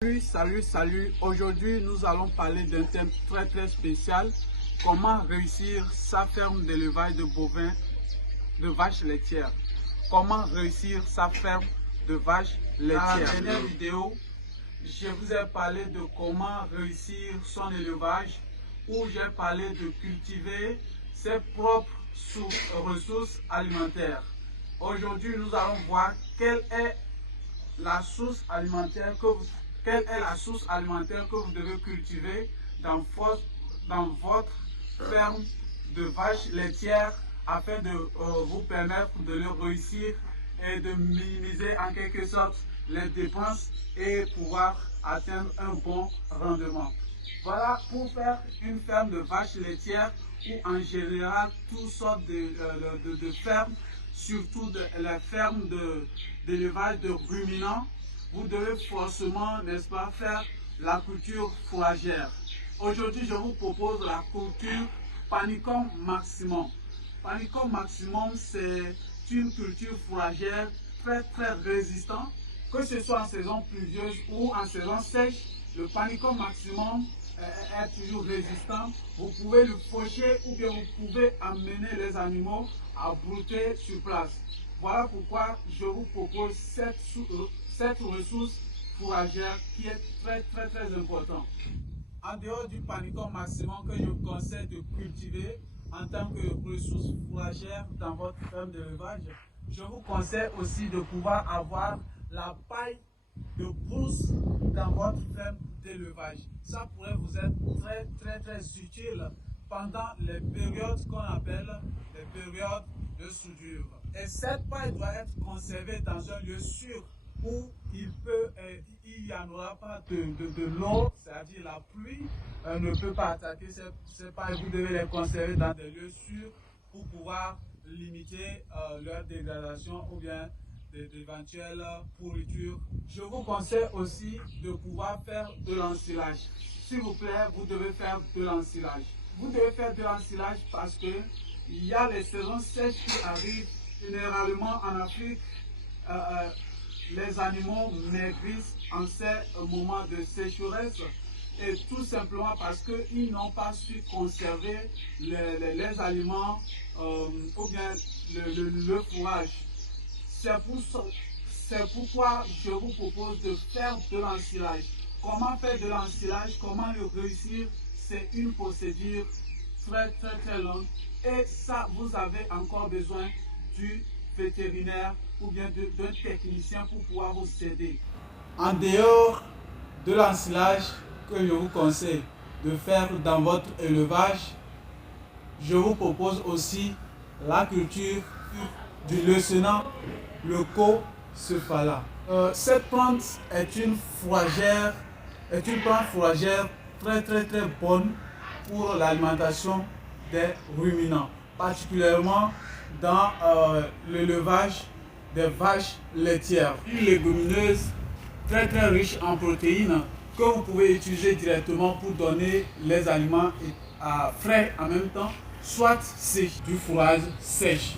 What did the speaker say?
Salut. Aujourd'hui, nous allons parler d'un thème très spécial. Comment réussir sa ferme d'élevage de bovins, de vaches laitières. Comment réussir sa ferme de vaches laitières. Dans la dernière vidéo, je vous ai parlé de comment réussir son élevage, où j'ai parlé de cultiver ses propres ressources alimentaires. Aujourd'hui, nous allons voir quelle est la source alimentaire que vous devez cultiver dans votre ferme de vaches laitières afin de vous permettre de le réussir et de minimiser en quelque sorte les dépenses et pouvoir atteindre un bon rendement. Voilà, pour faire une ferme de vaches laitières ou en général toutes sortes de fermes, surtout la ferme d'élevage de ruminants, vous devez forcément, n'est-ce pas, faire la culture fourragère. Aujourd'hui, je vous propose la culture Panicum maximum. Panicum maximum, c'est une culture fourragère très résistante, que ce soit en saison pluvieuse ou en saison sèche. Le Panicum maximum est toujours résistant. Vous pouvez le faucher ou bien vous pouvez amener les animaux à brouter sur place. Voilà pourquoi je vous propose cette ressource fourragère qui est très importante. En dehors du Panicum maximum que je vous conseille de cultiver en tant que ressource fourragère dans votre ferme d'élevage, je vous conseille aussi de pouvoir avoir la paille de brousse dans votre ferme d'élevage. Ça pourrait vous être très utile pendant les périodes qu'on appelle les périodes de soudure. Et cette paille doit être conservée dans un lieu sûr où il n'y en aura pas de l'eau, c'est-à-dire la pluie ne peut pas attaquer ces pailles. Vous devez les conserver dans des lieux sûrs pour pouvoir limiter leur dégradation ou bien d'éventuelles pourritures. Je vous conseille aussi de pouvoir faire de l'ensilage. S'il vous plaît, vous devez faire de l'ensilage. Vous devez faire de l'ensilage parce que il y a les saisons sèches qui arrivent. Généralement en Afrique, les animaux maigrissent en ces moments de sécheresse et tout simplement parce qu'ils n'ont pas su conserver les aliments ou bien le fourrage. C'est pourquoi je vous propose de faire de l'ensilage. Comment faire de l'ensilage, comment le réussir, c'est une procédure très longue et ça vous avez encore besoin du vétérinaire ou bien d'un technicien pour pouvoir vous aider. En dehors de l'ensilage que je vous conseille de faire dans votre élevage, je vous propose aussi la culture du Leucena leucocephala. Cette plante est une plante fourragère très bonne pour l'alimentation des ruminants, particulièrement dans l'élevage des vaches laitières. Une légumineuse très riche en protéines que vous pouvez utiliser directement pour donner les aliments frais en même temps, soit sèche, du fourrage sèche.